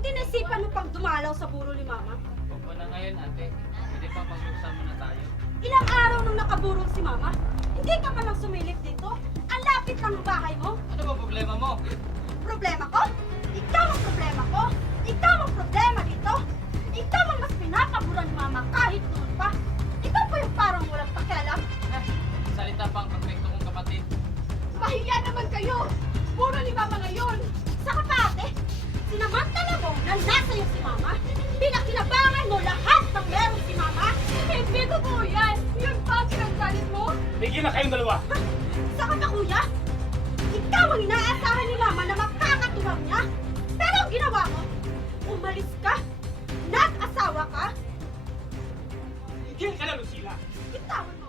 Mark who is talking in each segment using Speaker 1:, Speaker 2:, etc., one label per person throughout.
Speaker 1: Buti naisipan mo pang dumalaw sa buro ni Mama.
Speaker 2: Huwag mo na ngayon, ate. Pwede pa mag-usap muna tayo.
Speaker 1: Ilang araw nung nakaburol si Mama, hindi ka man lang sumilip dito. Ang lapit lang ng bahay mo.
Speaker 2: Ano ba problema mo?
Speaker 1: Problema ko? Ikaw ang problema ko. Ikaw ang problema dito. Ikaw ang mas pinapabura ni Mama kahit noon pa. Ikaw po yung parang walang pakialam.
Speaker 2: Eh, salita pang perfecto kong kapatid.
Speaker 1: Mahiya naman kayo! Puro ni Mama ngayon! Sa kapate, sinamantala mo na nasa iyo si Mama, pinakinabangan mo lahat ng meron si Mama. Hindi totoo yan! Yun pa ang pinagkalit mo?
Speaker 3: Bigyan na kayong dalawa.
Speaker 1: Saka pa kuya, ikaw ang inaasahan ni Mama na makakatuwang niya. Pero ang ginawa mo, umalis ka, nag-asawa ka,
Speaker 3: Bigyan ka na, Lucila.
Speaker 1: bitawan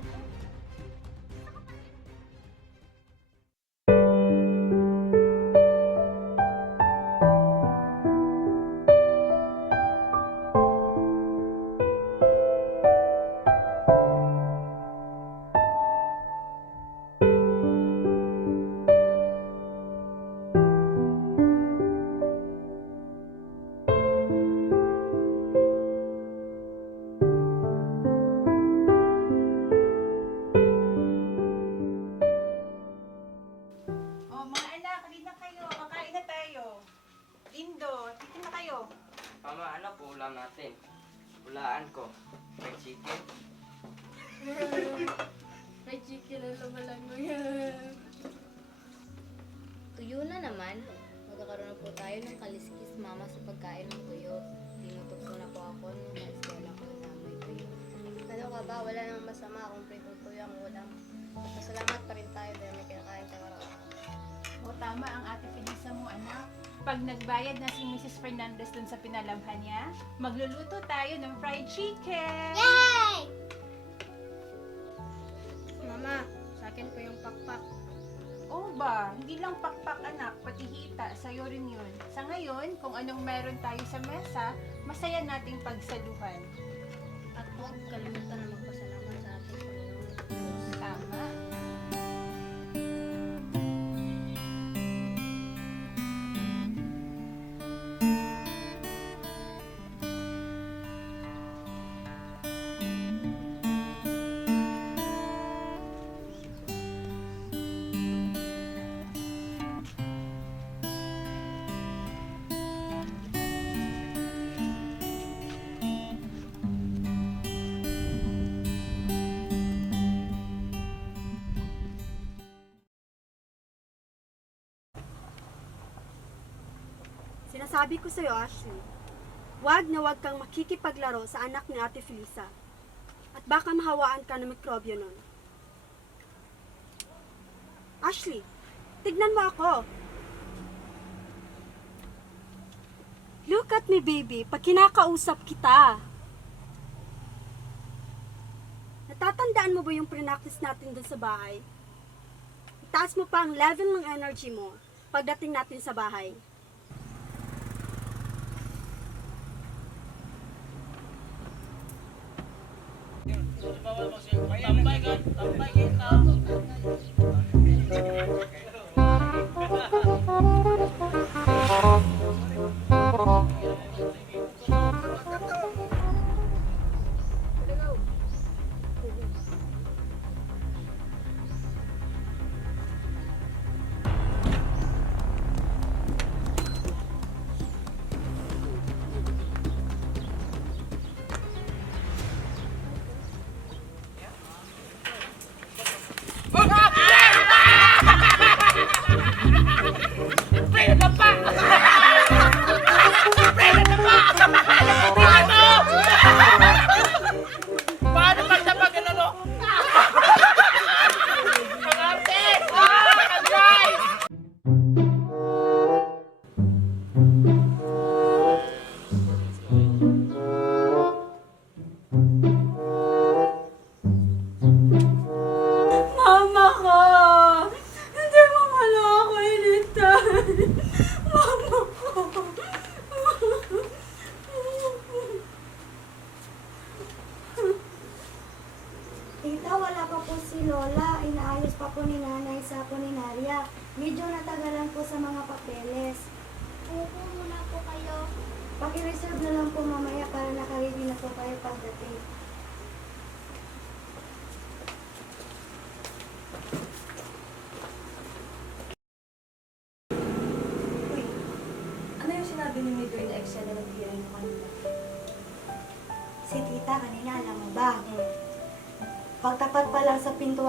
Speaker 4: ka ba? Wala namang masama kung prito tuyo ang ulam. Pasalamat pa rin tayo dahil may kinakain tayo araw-araw.
Speaker 5: O tama ang ate Felisa mo, anak. Pag nagbayad na si Mrs. Fernandez dun sa pinalabhan niya, magluluto tayo ng fried chicken.
Speaker 4: Mama, sa akin po yung pakpak.
Speaker 5: Oo ba? Hindi lang pakpak anak, pati hita. Sa'yo rin yun. Sa ngayon, kung anong meron tayo sa mesa, masaya nating pagsaluhan.
Speaker 4: Huwag kalimutan na magpasalamat sa ating Panginoon.
Speaker 5: Tama.
Speaker 1: Sinasabi ko sa'yo, Ashley, wag na wag kang makikipaglaro sa anak ni Ate Felisa. At baka mahawaan ka ng mikrobyo nun. Ashley, tignan mo ako. Look at me, baby, pag kinakausap kita. Natatandaan mo ba yung pre-practice natin dun sa bahay? Itaas mo pa ang level ng energy mo pagdating natin sa bahay.
Speaker 2: Tambay ka, tambay kita.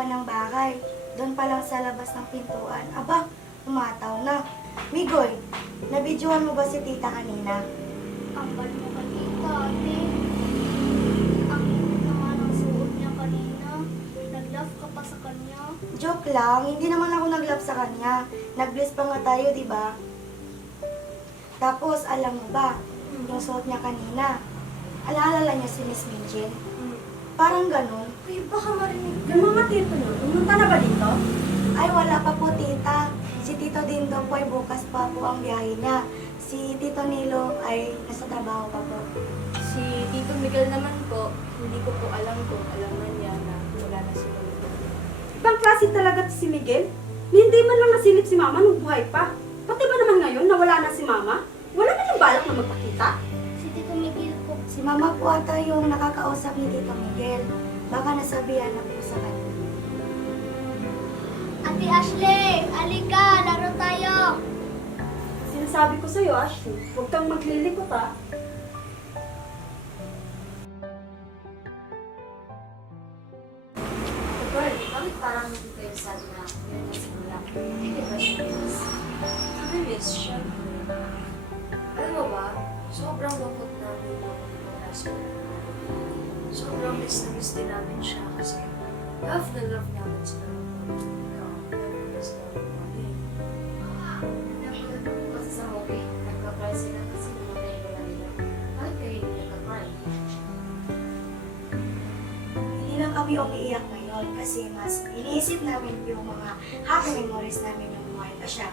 Speaker 6: Pintuan ng bahay, doon pa lang sa labas ng pintuan, aba, umataw na. Migoy, nabidyohan mo ba si tita kanina?
Speaker 7: Ang bal mo kanina, ate. Ang naman ang suot niya kanina. Nag-love ka pa sa kanya.
Speaker 6: Joke lang, hindi naman ako nag-love sa kanya. Nag-bless pa nga tayo, di ba? Tapos, alam mo ba, yung suot niya kanina, alaalala niya si Miss Minjin? Parang ganun.
Speaker 1: Uy, baka marinig. Yung mga tito niyo, pumunta na ba dito?
Speaker 6: Ay, wala pa po, tita. Si Tito Dindo po ay bukas pa po ang biyahe niya. Si Tito Nilo ay nasa trabaho pa po.
Speaker 1: Si Tito Miguel naman po, hindi ko po alam kung alam na niya na wala na si Lolo.
Speaker 8: Ibang klase talaga si Miguel. Hindi man lang nasilip si Mama nung buhay pa. Pati ba naman ngayon na wala na si Mama? Wala na yung balak na magpakita?
Speaker 7: Si Tito Miguel po.
Speaker 6: Si Mama po ata yung nakakausap ni Tito Miguel. Baka nasabihan na po sa kanya.
Speaker 7: Ate Ashley, alika, laro tayo.
Speaker 8: Sinasabi ko sa'yo, Ashley, huwag kang maglilikot ha.
Speaker 6: Kami umiiyak ngayon kasi mas iniisip namin yung mga happy memories namin nung buhay pa siya.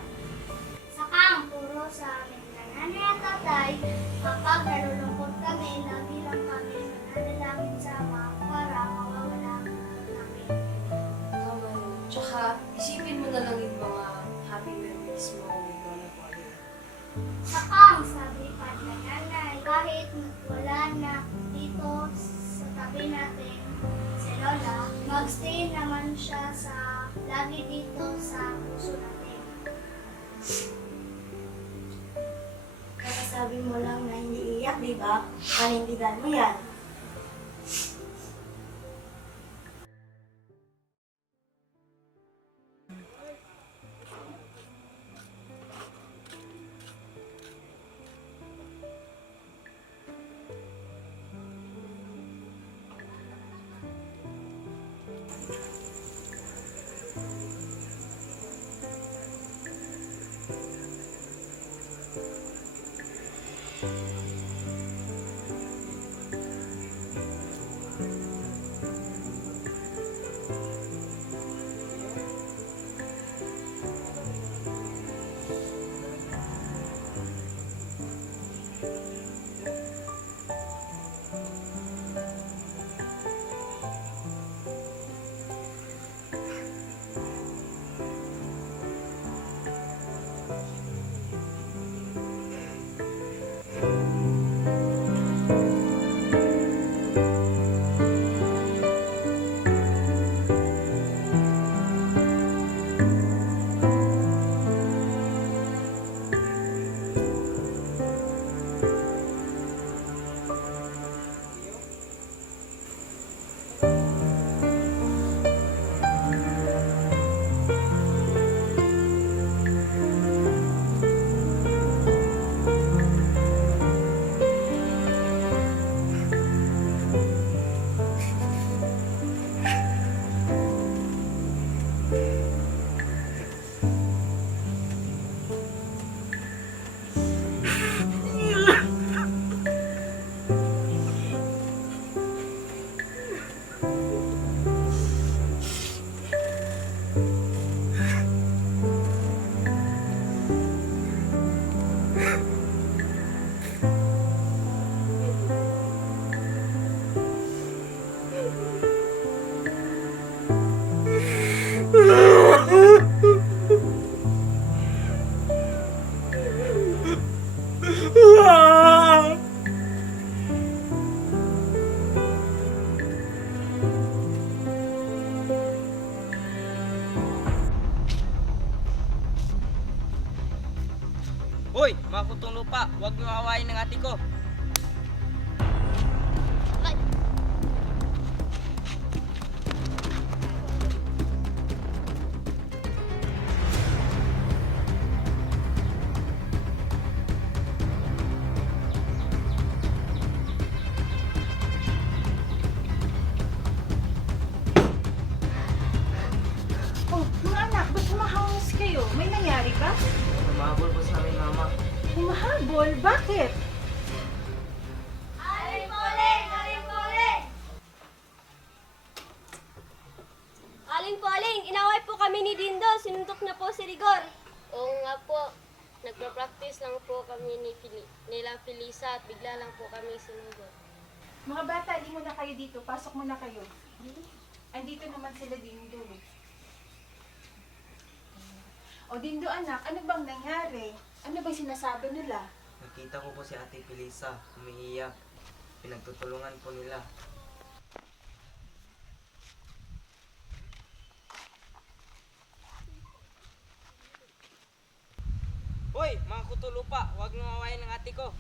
Speaker 7: Saka ang puro sa amin na nanay at tatay, kapag nalulungkot kami, lagi lang kami mananalangin sa ama para mawawala namin.
Speaker 9: Tama yun. Tsaka, isipin mo na lang yung
Speaker 7: lagi dito sa puso natin.
Speaker 6: Kakasabi mo lang na hindi iyak, di ba? Panindigan mo yan.
Speaker 10: Bye. Mga kutong lupa, huwag niyo awayin ng ate ko.
Speaker 11: Nagpa-practice lang po kami ni Fili- nila Felisa at bigla lang po kami sinugod.
Speaker 5: Mga bata, di muna kayo dito. Pasok muna kayo. Andito naman sila Dindo. O Dindo anak, ano bang nangyari? Ano bang sinasabi nila?
Speaker 10: Nakita ko po si ate Pilisa, umiiyak. Pinagtutulungan po nila. Hoy, mga kutulupa, huwag niyo awayin ng ate ko.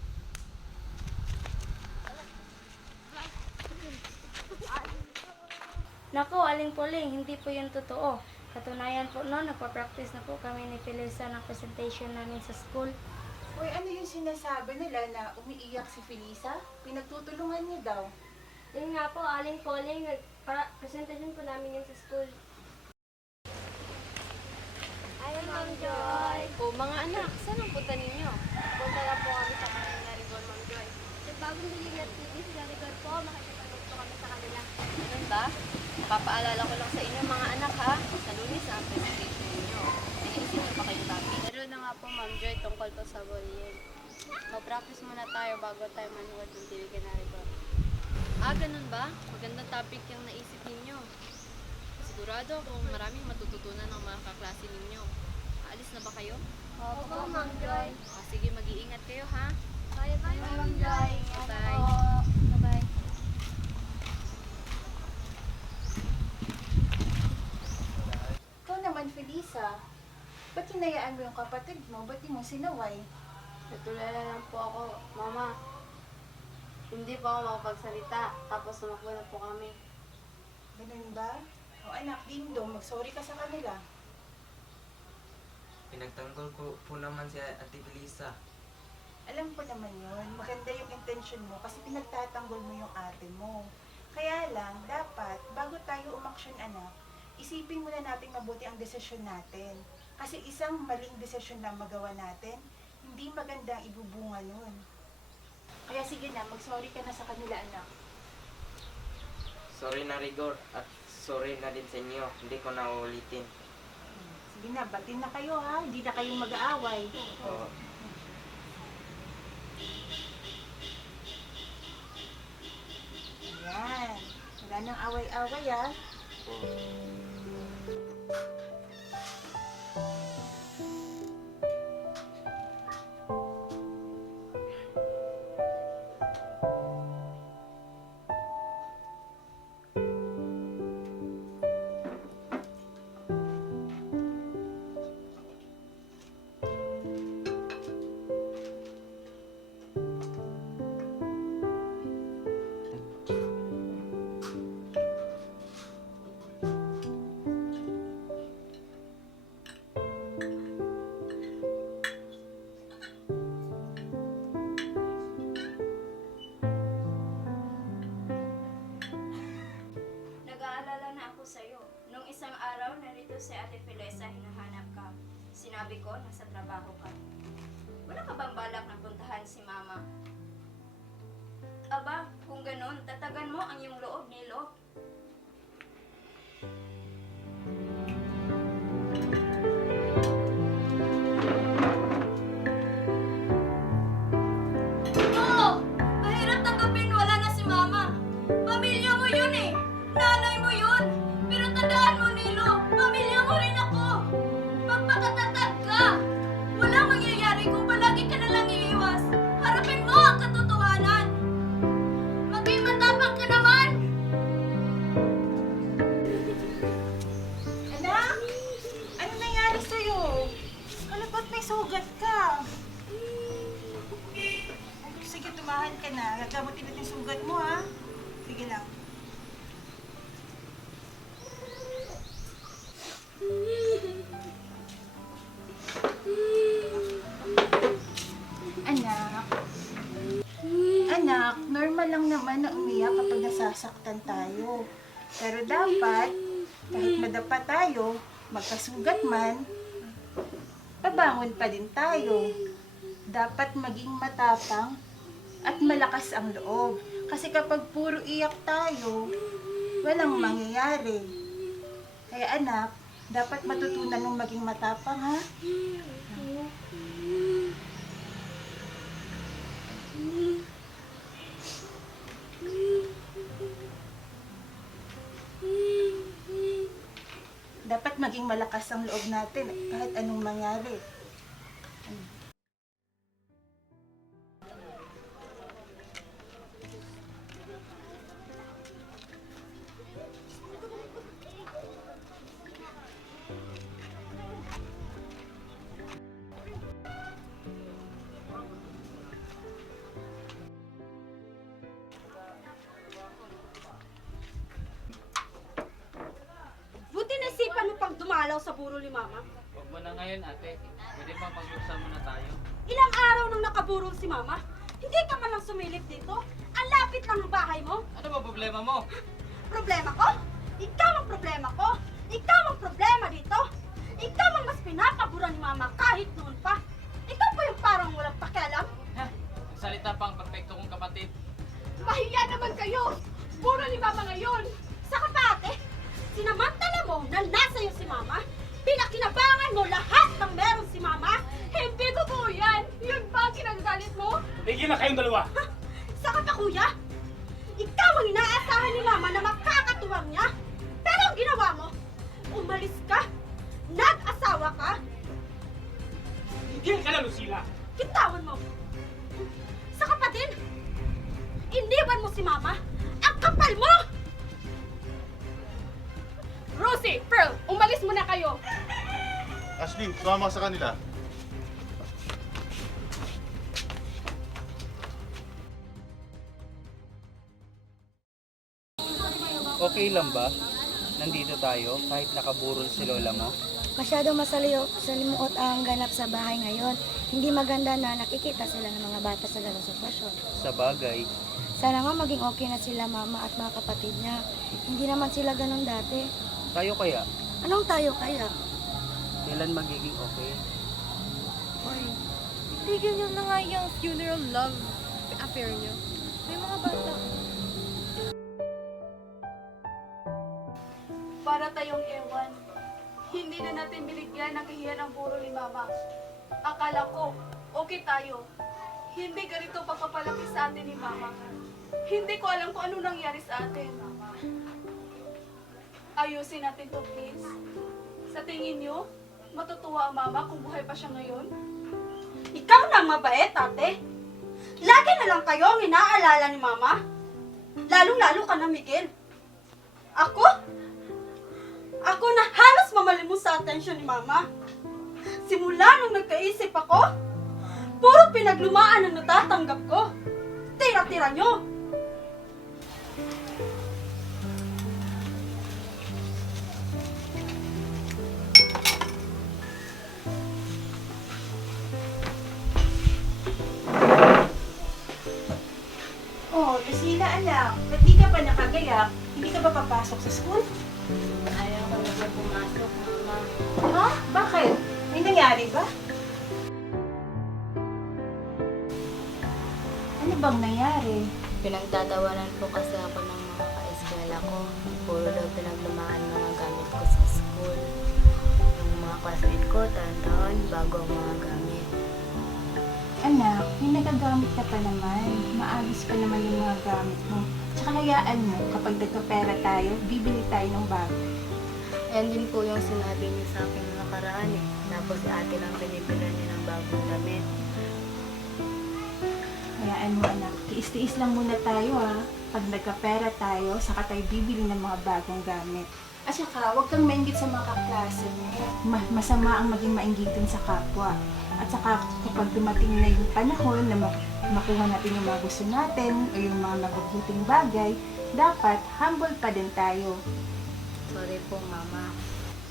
Speaker 12: Naku, aling puling, hindi po yun totoo. Katunayan po noon, nagpa-practice na po kami ni Felisa ng presentation namin sa school.
Speaker 5: Uy, ano yung sinasabi nila na umiiyak si Felisa? Pinagtutulungan niyo daw.
Speaker 13: Yun nga po, Aling Poling, para presentation po namin yun sa school. Ay, Ma'am Joy.
Speaker 11: O mga anak, saan ang punta ninyo? Punta na po kami sa kanila Rigor, Ma'am Joy.
Speaker 13: Sa bagong bilig na TV sa Rigor po, makikipag po kami sa kanila.
Speaker 11: Ganun ba? Papaalala ko lang sa inyo mga anak ha, sa lunes ang presentation ninyo. Siniisip niyo pa kayo dati. Meron na nga po Ma'am Joy tungkol to sa bullying. Mag-practice muna tayo bago tayo manuwad ng TV na Rigor. Ah, ganun ba? Magandang topic yung naisip ninyo. Sigurado akong maraming matututunan ng mga kaklase ninyo. Aalis na ba kayo?
Speaker 13: Opo, Ma'am Joy.
Speaker 11: Ah, sige, mag-iingat kayo ha.
Speaker 13: Bye-bye, Ma'am Joy.
Speaker 11: Bye.
Speaker 5: Ikaw naman, Felisa. Ba't hinayaan mo yung kapatid mo? Ba't di mo sinaway?
Speaker 11: Natulala lang po ako, Mama. Hindi pa ako makapagsalita, tapos sumakbo na po kami.
Speaker 5: Ganun ba? O anak, Dindo, mag-sorry ka sa kanila.
Speaker 10: Pinagtanggol ko po naman si ate Pilisa.
Speaker 5: Alam ko naman yun. Maganda yung intention mo kasi pinagtatanggol mo yung ate mo. Kaya lang, dapat, bago tayo umaksyon anak, isipin muna natin mabuti ang desisyon natin. Kasi isang maling desisyon lang magawa natin, hindi maganda ang ibubunga nun. Kaya sige na, mag-sorry ka na sa kanila anak.
Speaker 10: Sorry na Rigor at sorry na din sa inyo. Hindi ko na uulitin.
Speaker 5: Sige na, batin na kayo ha. Hindi na kayo mag-aaway.
Speaker 10: Oo.
Speaker 5: Yan. Wala nang away-away ha.
Speaker 12: Nag-aalala あっ。Si Ate Felesa, hinahanap ka. Sinabi ko, nasa trabaho ka. Wala ka bang balak na puntahan si Mama? Aba, kung ganun, tatagan mo ang iyong loob ni Lo.
Speaker 5: Umiyak kapag nasasaktan tayo. Pero dapat, kahit madapa tayo, magkasugat man, babangon pa din tayo. Dapat maging matapang at malakas ang loob. Kasi kapag puro iyak tayo, walang mangyayari. Kaya anak, dapat matutunan mong maging matapang ha. Dapat maging malakas ang loob natin kahit anong mangyari.
Speaker 1: Dumalaw sa burol ni Mama.
Speaker 2: Huwag mo na ngayon ate. Pwede pa mag-usap muna tayo.
Speaker 1: Ilang araw nang nakaburol si Mama. Hindi ka man lang sumilip dito. Ang lapit lang ng bahay mo.
Speaker 2: Ano ba problema mo?
Speaker 1: Problema ko? Ikaw ang problema ko. Ikaw ang problema dito. Ikaw ang mas pinapabura ni Mama kahit noon pa. Ikaw pa yung parang walang pakialam.
Speaker 2: Ha? Salita pang perfecto kong kapatid.
Speaker 13: Mahiya naman kayo! Puro ni Mama ngayon!
Speaker 1: Sa kapate, sinamantala na nasa iyo si Mama. Pinakinabangan mo lahat ng meron si Mama.
Speaker 13: Hindi totoo yan! Yun ba ang kinagalit mo?
Speaker 3: Tigil na kayong dalawa!
Speaker 1: Sa pa kuya? Ikaw ang inaasahan ni Mama na makakatuwang niya. Pero ang ginawa mo, umalis ka, nag-asawa ka,
Speaker 3: Tigil ka na, Lucila!
Speaker 1: kitawan mo. Sa kapatid, iniwan mo si Mama. Ang kapal mo!
Speaker 13: Rosie, Pearl, umalis muna kayo!
Speaker 14: Ashley, sumama ka sa kanila.
Speaker 2: Okay lang ba? Nandito tayo kahit nakaburol si lola mo?
Speaker 6: Masyado masaliw, salimuot ang ganap sa bahay ngayon. Hindi maganda na nakikita sila ng mga bata sa ganong sitwasyon.
Speaker 2: Sa bagay,
Speaker 6: Sana nga maging okay na sila mama at mga kapatid niya. Hindi naman sila ganon dati.
Speaker 2: Tayo kaya?
Speaker 6: Anong tayo kaya?
Speaker 2: Kailan magiging okay?
Speaker 6: Hoy,
Speaker 12: Tigil niyo na nga yung funeral love affair niyo. May mga bata.
Speaker 13: Para tayong ewan. Hindi na natin binigyan ng kahiyan ang puro ni Mama. Akala ko, okay tayo. Hindi ganito pagpapalaki sa atin ni Mama. Hindi ko alam kung ano nangyari sa atin. Ayusin natin to, please. Sa tingin niyo, matutuwa ang Mama kung buhay pa siya ngayon?
Speaker 1: ikaw na mabait, ate. Lagi na lang kayo ang inaalala ni Mama. Lalong-lalo ka na, Miguel. Ako? Ako na halos mamalimos sa atensyon ni Mama. Simula nung nagkaisip ako, puro pinaglumaan ang natatanggap ko. Tira-tira nyo.
Speaker 5: Lucila, anak. Ba't di ka pa nakagayak? Hindi ka ba papasok sa school?
Speaker 11: Ayaw ko na po pumasok, Mama.
Speaker 5: Ha? Bakit? May nangyari ba? Ano bang nangyari?
Speaker 11: Pinagtatawanan po kasi ako ng mga ka-eskwela ko. Puro daw pinaglumaan mga gamit ko sa school. Yung mga classmate ko, taon bago ang mga.
Speaker 5: Anak, may nagagamit ka pa naman. Maayos pa naman yung mga gamit mo. Tsaka hayaan mo, kapag nagkapera tayo, bibili tayo ng bago.
Speaker 11: Ayan din po yung sinabi niya sa akin nung nakaraan eh. Tapos si ate lang pinipila niya ng bagong damit.
Speaker 5: Hayaan mo, anak. Tiis-tiis lang muna tayo, ha. Pag nagkapera tayo, saka tayo bibili ng mga bagong gamit. At saka, huwag kang maingit sa mga kaklase mo. Ma- masama ang maging mainggitin sa kapwa. At saka kapag dumating na yung panahon na mak- makuha natin yung mga gusto natin o yung mga mabubuting bagay, dapat humble pa din tayo.
Speaker 11: Sorry po, Mama.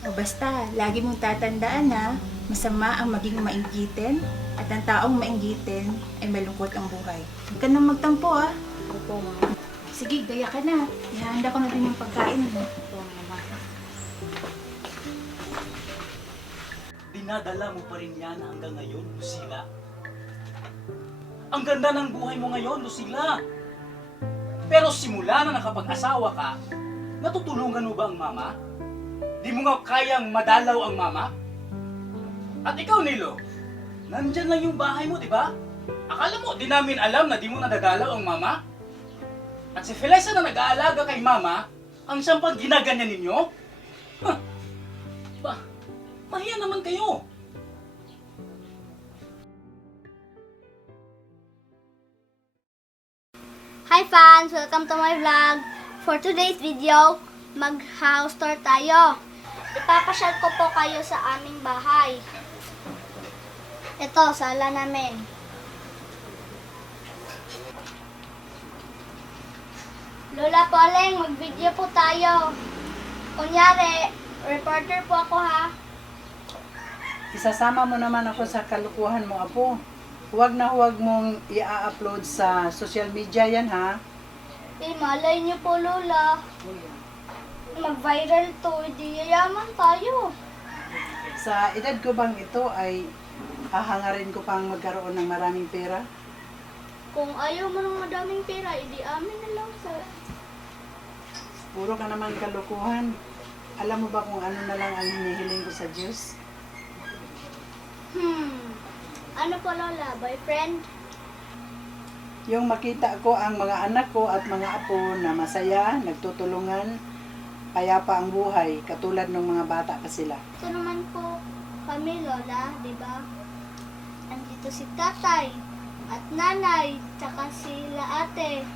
Speaker 5: O basta, lagi mong tatandaan na masama ang maging mainggitin at ang taong mainggitin ay malungkot ang buhay. Huwag ka nang magtampo ah.
Speaker 11: Opo, Mama.
Speaker 5: Sige, gaya ka na. Ihanda ko na din yung pagkain mo.
Speaker 3: Dinadala mo pa rin yan hanggang ngayon, Lucila. Ang ganda ng buhay mo ngayon, Lucila. Pero simula na nakapag-asawa ka, natutulungan mo ba ang mama? Di mo nga kayang madalaw ang mama? At ikaw, Nilo, nandyan lang yung bahay mo, di ba? Akala mo, di namin alam na di mo nadadalaw ang mama? At si Felisa na nag-aalaga kay mama, ang siyang pang ginaganyan ninyo? Huh. Ba, mahiya naman kayo.
Speaker 7: Hi fans! Welcome to my vlog. For today's video, mag-house tour tayo. Ipapasyal ko po kayo sa aming bahay. Ito, sala namin. Lola Poleng, mag-video po tayo. Kunyari, reporter po ako ha.
Speaker 15: Isasama mo naman ako sa kalukuhan mo, Apo. Huwag na huwag mong i-upload sa social media yan, ha?
Speaker 7: Eh, malay niyo po, Lola. Mag-viral to, hindi yayaman tayo.
Speaker 15: Sa edad ko bang ito ay hahangarin ko pang magkaroon ng maraming pera?
Speaker 7: Kung ayaw mo ng madaming pera, edi amin na lang po.
Speaker 15: Puro ka naman kalukuhan. Alam mo ba kung ano na lang ang hinihiling ko sa Diyos?
Speaker 7: Hmm. Ano po, Lola? Boyfriend?
Speaker 15: Yung makita ko ang mga anak ko at mga apo na masaya, nagtutulungan, payapa ang buhay, katulad ng mga bata pa sila.
Speaker 7: Ito naman po kami, Lola, di ba? Andito si tatay at nanay, tsaka sila ate.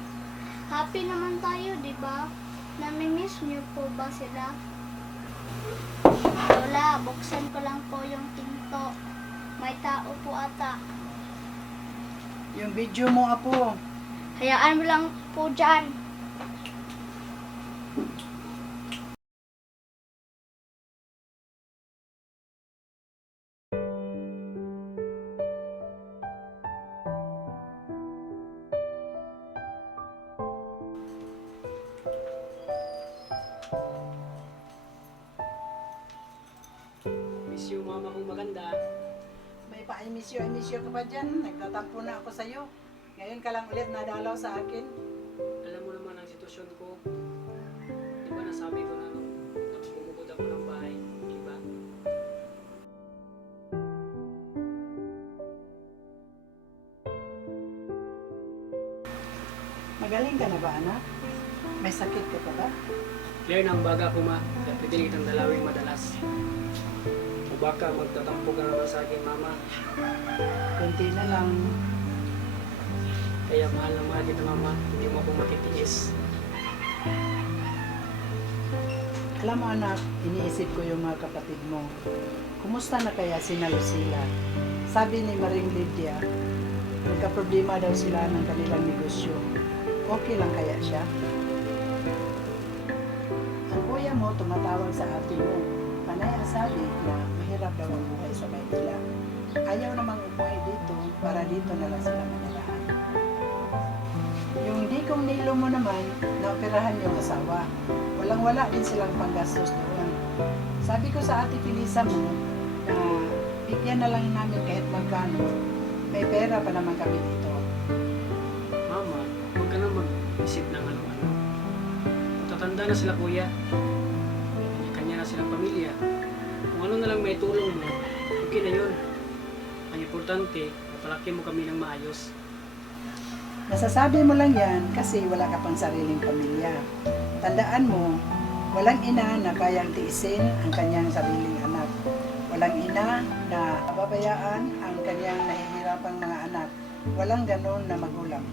Speaker 7: Happy naman tayo, di ba? Nami-miss niyo po ba sila? Lola, buksan ko lang po yung tinto. May tao po ata.
Speaker 15: Yung video mo, apo,
Speaker 7: Hayaan mo lang po dyan.
Speaker 3: Miss you, mama kong maganda.
Speaker 15: Pa I miss you, I miss you ka pa dyan. Nagtatampo na ako sa'yo. Ngayon ka lang ulit nadalaw sa akin.
Speaker 3: Alam mo naman ang sitwasyon ko. Di ba nasabi ko na nung bumukod ako ng bahay, di ba?
Speaker 15: Magaling ka na ba, anak? May sakit ka pa ba?
Speaker 3: Clear na ang baga ko ma, kaya kitang dalawing madalas. Baka magtatampo ka naman sa akin, mama.
Speaker 15: Kunti na lang.
Speaker 3: Kaya mahal na mahal kita, mama. Hindi mo ako matitiis.
Speaker 15: Alam mo anak, iniisip ko yung mga kapatid mo. Kumusta na kaya si Lucila? Sabi ni Maring Lydia, nagka-problema daw sila ng kanilang negosyo. Okay lang kaya siya? Ang kuya mo tumatawag sa ate mo. Panay ang sabi na mahirap daw ang buhay sa Maynila. Ayaw namang umuwi dito para dito na lang sila manirahan. Yung di kong nilo mo naman, naoperahan yung asawa. Walang-wala din silang panggastos doon. Sabi ko sa ate Pilisa mo, na bigyan na lang namin kahit magkano. May pera pa naman kami dito.
Speaker 3: Mama, huwag ka na mag-isip ng ano-ano. Matatanda na sila kuya. Okay na yun. Ang importante, napalaki mo kami ng maayos.
Speaker 15: Nasasabi mo lang yan kasi wala ka pang sariling pamilya. Tandaan mo, walang ina na kayang tiisin ang kanyang sariling anak. Walang ina na ababayaan ang kanyang nahihirapang mga anak. Walang ganon na magulang.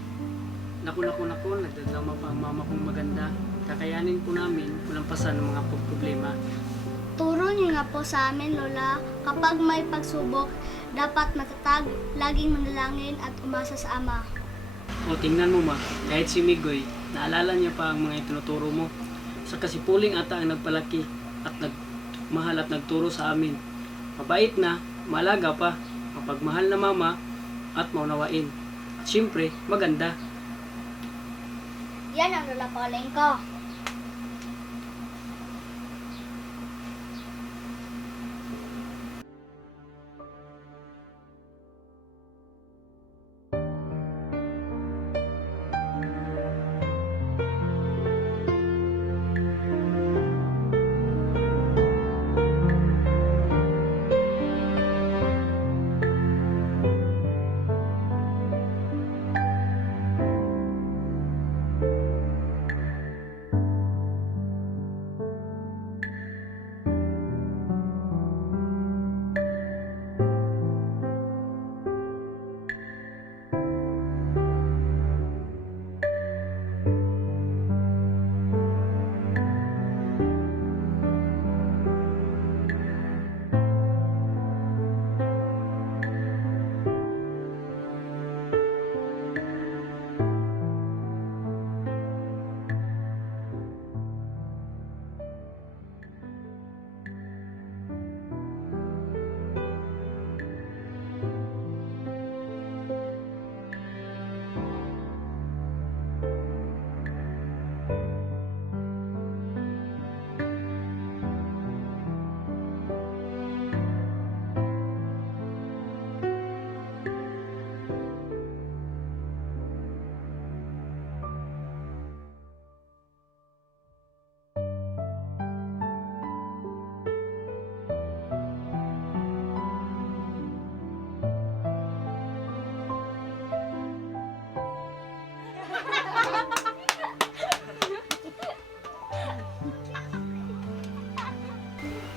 Speaker 3: Naku, naku, naku, nagdadrama pa ang mama kong maganda. Kakayanin po namin malampasan ang mga problema.
Speaker 7: Turo niyo nga po sa amin, Lola, kapag may pagsubok, Dapat matatag, laging manalangin at umasa sa Ama.
Speaker 16: O tingnan mo ma, kahit si Migoy, naalala niya pa ang mga itinuturo mo. Sa kasipuling ata ang nagpalaki at nagmahal at nagturo sa amin. Mabait na, malaga pa, mapagmahal na mama at maunawain. At syempre, maganda.
Speaker 7: Yan ang lalapakalin ko.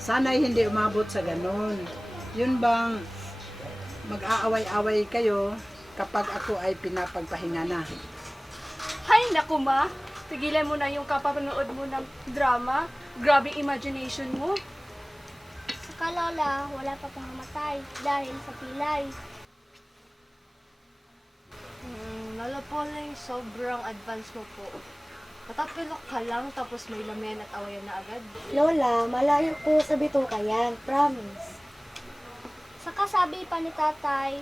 Speaker 15: Sana'y hindi umabot sa ganun. Yun bang mag-aaway-away kayo kapag ako ay pinapagpahinga na.
Speaker 13: Hay, naku ma. Tigilan mo na yung kapapanood mo ng drama. Grabe imagination mo.
Speaker 7: Saka Lola, wala pa pong namatay dahil sa pilay.
Speaker 11: Hmm, Lola Pauline, sobrang advance mo po. Patapilok ka lang tapos may lamen at awayan na agad.
Speaker 6: Lola, malayo po sa bituka yan. Promise.
Speaker 7: Saka sabi pa ni tatay,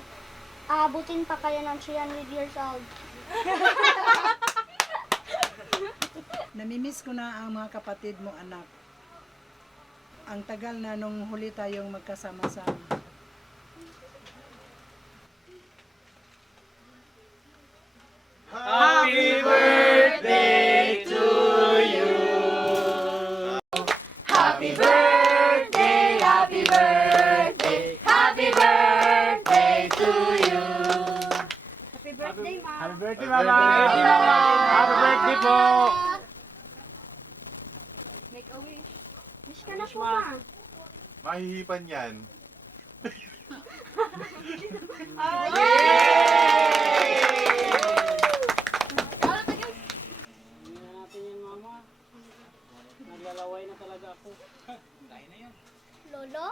Speaker 7: aabutin pa kayo ng 300 years old.
Speaker 15: Namimiss ko na ang mga kapatid mo anak. Ang tagal na nung huli tayong magkasama-sama.
Speaker 3: Happy birthday to you!
Speaker 13: Happy birthday, happy birthday, happy birthday to you. Happy birthday, ma.
Speaker 14: Happy birthday, Mama! Happy birthday po!
Speaker 13: Make a wish. Wish ka na po, ma.
Speaker 14: Mahihipan yan.
Speaker 16: Hindi na natin yan mama. Naglalaway na talaga ako. Dahil na yan.
Speaker 7: Lolo?